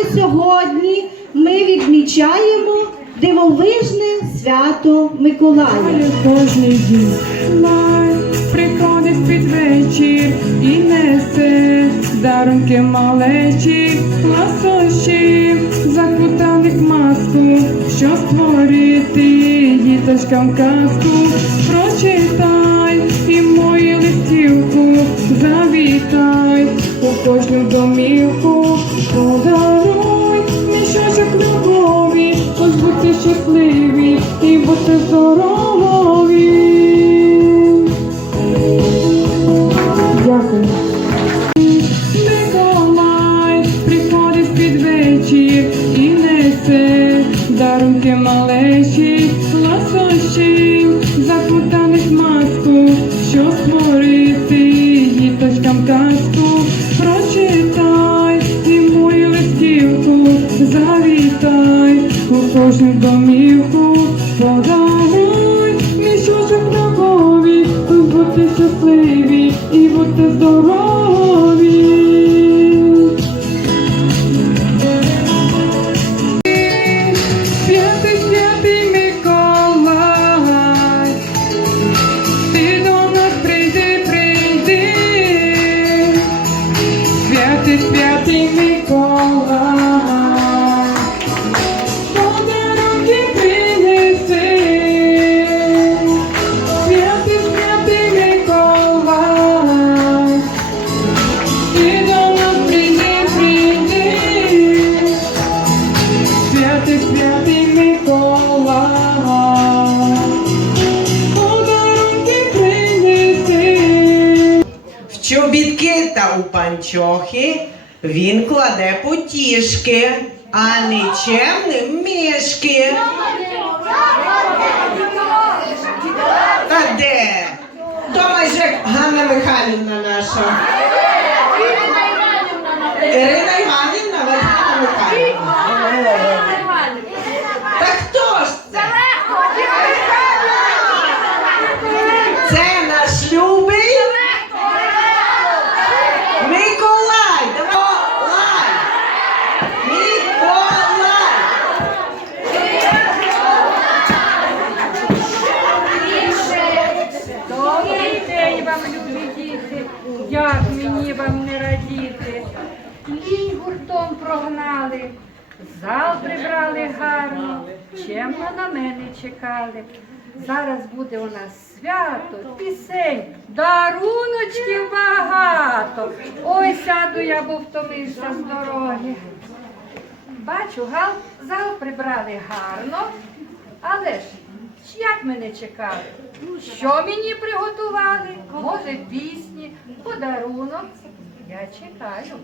Отже, сьогодні ми відмічаємо дивовижне свято Миколая. Кожний день приходить під вечір і несе дарунки малечі, ласощі, закутаних маску, що створити діточкам казку. Прочитай і мою листівку, завітай у кожну домівку, щасливі і будьте здорові. Дякую. Миколай приходить під вечір і несе дарунки малечі, ласощі, закутаних в маску, що створити щасливі і будьте здорові. У панчохи він кладе потішки, а нечемним мішки. Та де? То майже Ганна Михайлівна наша. Ірина Іванівна, ви Ганна Михайлівна. Та хто ж це? Це наш любий Миколай! Миколай! Миколай! Добрий любі діти, як мені вам не радіти. Лінь гуртом прогнали, зал прибрали гарно, чемно на мене чекали. Зараз буде у нас свято, пісень, даруночків багато. Ой, сяду я, бо втомився з дороги. Бачу, гал, зал прибрали гарно, але ж як мене чекали? Що мені приготували? Може, пісні, подарунок. Я чекаю.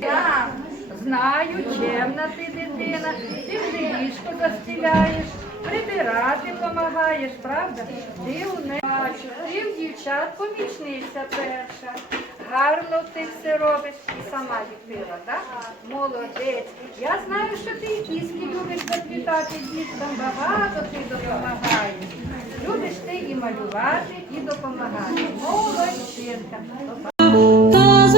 Я знаю, чемна ти дитина, ти в ліжко застіляєш, прибирати помагаєш, правда? Ти у не бачу, ти в дівчат помічниця перша. Гарно ти все робиш і сама ліпила, так? Молодець. Я знаю, що ти і пісні любиш заплітати діткам, багато ти допомагаєш. Любиш ти і малювати, і допомагати. Молодчинка. Та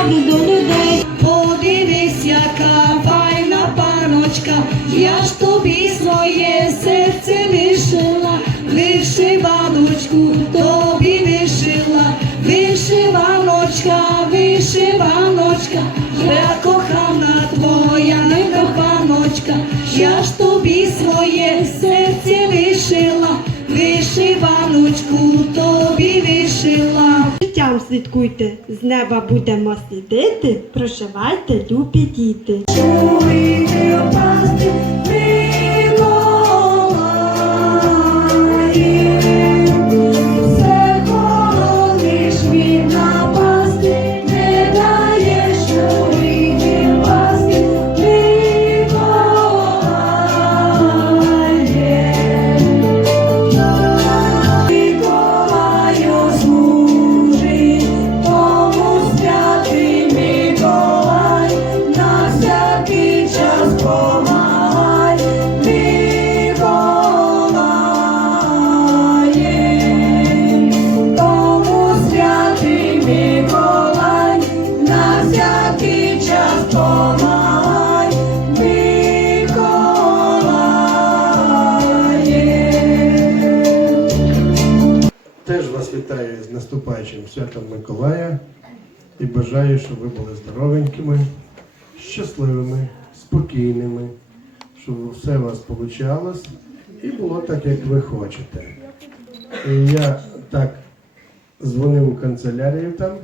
приваблю до людей. Подивись, яка файна паночка, я ж тобі своє серце лишила, вишиваночку тобі вишила, вишиваночка, вишиваночка. Слідкуйте, з неба будемо слідити, проживайте, любі діти. Чуйте, пасти, вітаю з наступаючим святом Миколая і бажаю, щоб ви були здоровенькими, щасливими, спокійними, щоб все у вас вийшло і було так, як ви хочете. І я так дзвонив у канцелярію там,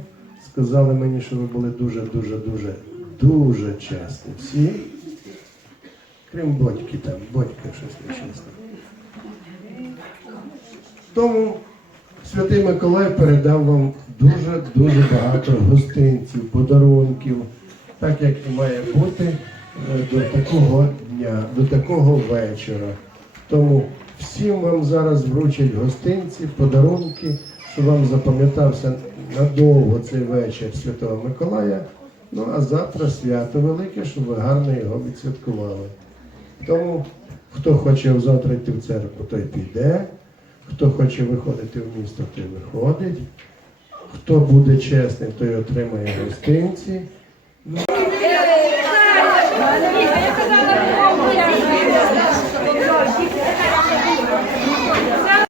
сказали мені, що ви були дуже, дуже, дуже, дуже чесні всі. Крім батьки там, батька щось нечесне. Тому Святий Миколай передав вам дуже-дуже багато гостинців, подарунків, так як і має бути е, до такого дня, до такого вечора. Тому всім вам зараз вручать гостинці, подарунки, щоб вам запам'ятався надовго цей вечір Святого Миколая. Ну а завтра свято велике, щоб ви гарно його відсвяткували. Тому хто хоче завтра йти в церкву, той піде. Хто хоче виходити в місто, той виходить. Хто буде чесним, той отримає гостинці.